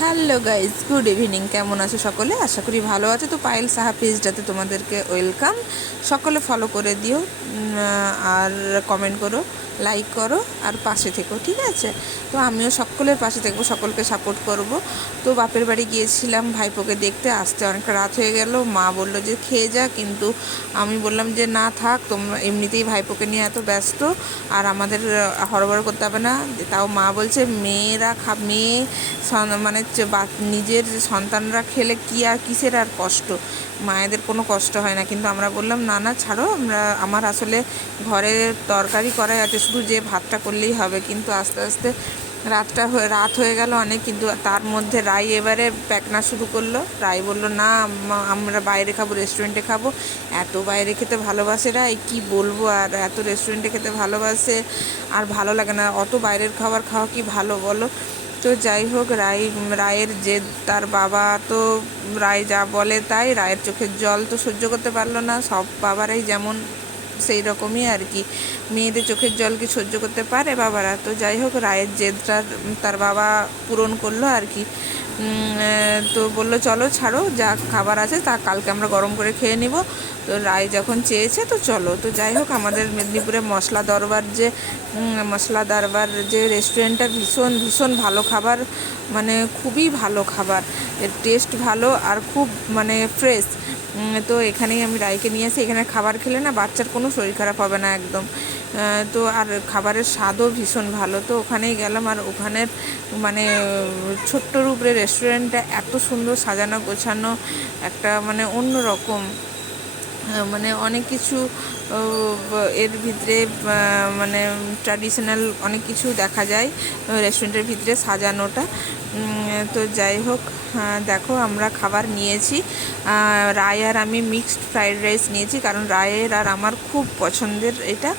Hello guys, good evening. কেমন আছো সকলে? আশা করি ভালো আছো। তো পায়েল সাহা পেজটাতে তোমাদেরকে ওয়েলকাম। সকলে ফলো করে দিও, আর কমেন্ট করো, লাইক করো, আর পাশে থেকো, ঠিক আছে? তো আমিও সকলের পাশে থাকবো, সকলকে সাপোর্ট করব। তো বাপের বাড়ি গিয়েছিলাম ভাইপোকে দেখতে, আসতে অনেকটা রাত হয়ে গেল। মা বললো যে খেয়ে যা, কিন্তু আমি বললাম যে না থাক, তোমরা এমনিতেই ভাইপোকে নিয়ে এত ব্যস্ত, আর আমাদের হড়বড় করতে হবে না। তাও মা বলছে মেয়েরা মেয়ে মানে নিজের সন্তানরা খেলে কি আর কিসের আর কষ্ট, মায়েদের কোনো কষ্ট হয় না। কিন্তু আমরা বললাম না না ছাড়ো, আমার আসলে ঘরে তরকারি করাই আছে, শুধু যে ভাতটা করলেই হবে। কিন্তু আস্তে আস্তে রাত হয়ে গেল অনেক। কিন্তু তার মধ্যে রাই এবারে প্যাকনা শুরু করলো। রাই বললো না আমরা বাইরে খাবো, রেস্টুরেন্টে খাবো। এত বাইরে খেতে ভালোবাসে রাই, কি বলবো, আর এত রেস্টুরেন্টে খেতে ভালোবাসে, আর ভালো লাগে না। অত বাইরের খাবার খাওয়া কি ভালো বলো? তো যাই হোক, রায়ের জেদ, তার বাবা তো রায় যা বলে তাই। রায়ের চোখের জল তো সহ্য করতে পারলো না। সব বাবারাই যেমন সেই রকমই আর কি, মেয়েদের চোখের জল কি সহ্য করতে পারে বাবারা? তো যাই হোক, রায়ের জেদটা তার বাবা পূরণ করলো আর কি। তো বললো চলো ছাড়ো, যা খাবার আছে তা কালকে আমরা গরম করে খেয়ে নিব। তো রায় যখন চেয়েছে তো চলো। তো যাই হোক, আমাদের মেদিনীপুরে মশলা দরবার যে রেস্টুরেন্টটা ভীষণ ভীষণ ভালো খাবার, মানে খুবই ভালো খাবার, এর টেস্ট ভালো আর খুব মানে ফ্রেশ। তো এখানেই আমি রায়কে নিয়ে আসি। এখানে খাবার খেলে না বাচ্চার কোনো শরীর খারাপ হবে না একদম। তো আর খাবারের স্বাদও ভীষণ ভালো। তো ওখানেই গেলাম, আর ওখানের মানে ছোট্টর উপরে রেস্টুরেন্টটা এত সুন্দর সাজানো গোছানো, একটা মানে অন্য রকম, মানে অনেক কিছু এর ভিতরে মানে ট্র্যাডিশনাল অনেক কিছু দেখা যায় রেস্টুরেন্টের ভিতরে সাজানোটা। তো যাই হোক, দেখো আমরা খাবার নিয়েছি। রায় আর আমি মিক্সড ফ্রাইড রাইস নিয়েছি, কারণ রায়ের আর আমার খুব পছন্দের এটা।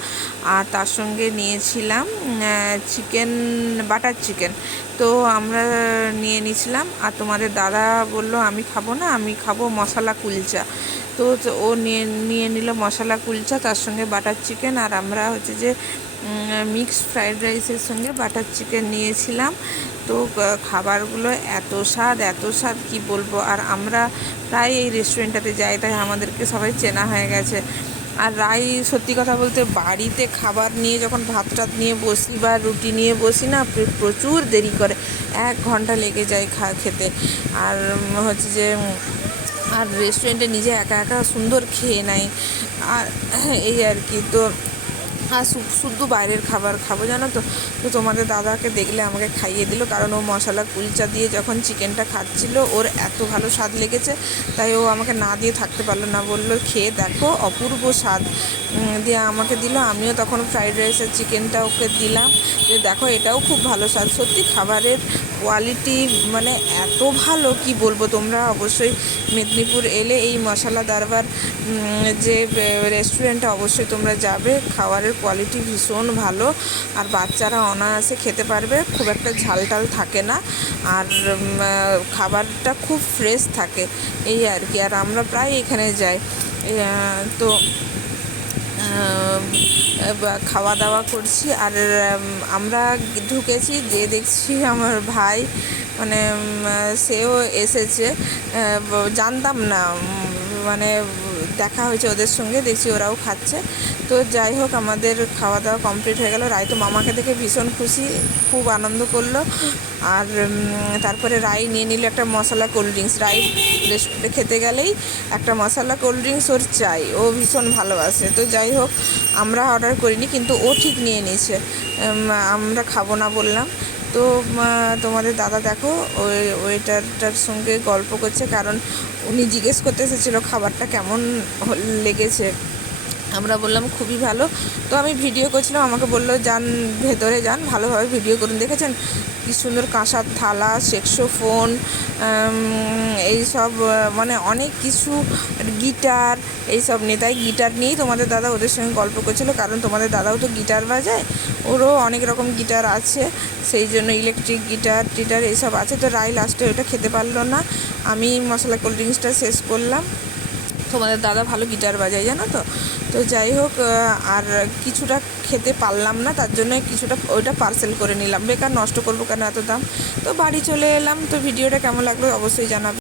আর তার সঙ্গে নিয়েছিলাম চিকেন, বাটার চিকেন। তো আমরা নিয়ে নিয়েছিলাম। আর তোমাদের দাদা বললো আমি খাবো না, আমি খাবো মশলা কুলচা। তো ও নিয়ে নিল মশলা কুলচা, তার সঙ্গে বাটার চিকেন। আর আমরা হচ্ছে যে মিক্সড ফ্রাইড রাইসের সঙ্গে বাটার চিকেন নিয়েছিলাম। তো খাবারগুলো এত স্বাদ কি বলবো। আর আমরা প্রায় এই রেস্টুরেন্টটাতে যাই, তাই আমাদেরকে সবাই চেনা হয়ে গেছে। আর রাই সত্যি কথা বলতে বাড়িতে খাবার নিয়ে যখন ভাত টাত নিয়ে বসি বা রুটি নিয়ে বসি না, প্রচুর দেরি করে, 1 ঘন্টা লেগে যায় খেতে। আর হচ্ছে যে আর রেস্টুরেন্টে নিজে একা একা সুন্দর খেয়ে নেয়, আর এই আর কি। তো আর শুধু বাইরের খাবার খাবো জানো তো। তো তোমাদের দাদাকে দেখলে আমাকে খাইয়ে দিল, কারণ ও মশলা কুলচা দিয়ে যখন চিকেনটা খাচ্ছিল ওর এত ভালো স্বাদ লেগেছে, তাই ও আমাকে না দিয়ে থাকতে পারলো না, বললো খেয়ে দেখো অপূর্ব স্বাদ, দিয়ে আমাকে দিল। আমিও তখন ফ্রাইড রাইসের চিকেনটা ওকে দিলাম, যে দেখো এটাও খুব ভালো স্বাদ। সত্যি খাবারের কোয়ালিটি মানে এত ভালো কি বলবো। তোমরা অবশ্যই মেদিনীপুর এলে এই মশলা দরবার যে রেস্টুরেন্টটা অবশ্যই তোমরা যাবে। খাবারের কোয়ালিটি ভীষণ ভালো, আর বাচ্চারা অনায়াসে খেতে পারবে, খুব একটা ঝাল টাল থাকে না, আর খাবারটা খুব ফ্রেশ থাকে, এই আর কি। আর আমরা প্রায় এখানে যাই। তো খাওয়া দাওয়া করছি, আর আমরা ঢুকেছি, যে দেখছি আমার ভাই মানে সেও এসেছে, জানতাম না, মানে দেখা হয়েছে ওদের সঙ্গে, দেখছি ওরাও খাচ্ছে। তো যাই হোক, আমাদের খাওয়া দাওয়া কমপ্লিট হয়ে গেল। রাই তো মামাকে দেখে ভীষণ খুশি, খুব আনন্দ করলো। আর তারপরে রাই নিয়ে নিল একটা মশলা কোল্ড ড্রিঙ্কস। রাই রেস্টুরেন্টে খেতে গেলেই একটা মশলা কোল্ড ড্রিঙ্কস ওর চাই, ও ভীষণ ভালোবাসে। তো যাই হোক, আমরা অর্ডার করিনি, কিন্তু ও ঠিক নিয়ে নিয়েছে, আমরা খাবো না বললাম। তো তোমাদের দাদা দেখো ওয়েটারটার সঙ্গে গল্প করছে, কারণ উনি জিজ্ঞেস করতে এসেছিলো খাবারটা কেমন লেগেছে। আমরা বললাম খুবই ভালো। তো আমি ভিডিও করছিলাম, আমাকে বললো যান ভেতরে যান, ভালোভাবে ভিডিও করুন। দেখেছেন কি সুন্দর কাঁসার থালা, সেক্সোফোন, এই সব মানে অনেক কিছু, গিটার, এইসব নিয়ে। তাই গিটার নিয়েই তোমাদের দাদা ওদের সঙ্গে গল্প করছিলো, কারণ তোমাদের দাদাও তো গিটার বাজায়, ওরও অনেক রকম গিটার আছে, সেই জন্য ইলেকট্রিক গিটার টিটার এইসব আছে। তো রাই লাস্টে ওটা খেতে পারলো না, আমি মশলা কোল্ড ড্রিঙ্কসটা শেষ করলাম। তোমাদের দাদা ভালো গিটার বাজায় জানো তো। তো যাই হোক, আর কিছুটা খেতে পারলাম না, তার জন্য কিছুটা ওইটা পার্সেল করে নিলাম, বেকার নষ্ট করবো কেন এত দাম। তো বাড়ি চলে এলাম। তো ভিডিওটা কেমন লাগলো অবশ্যই জানাবে।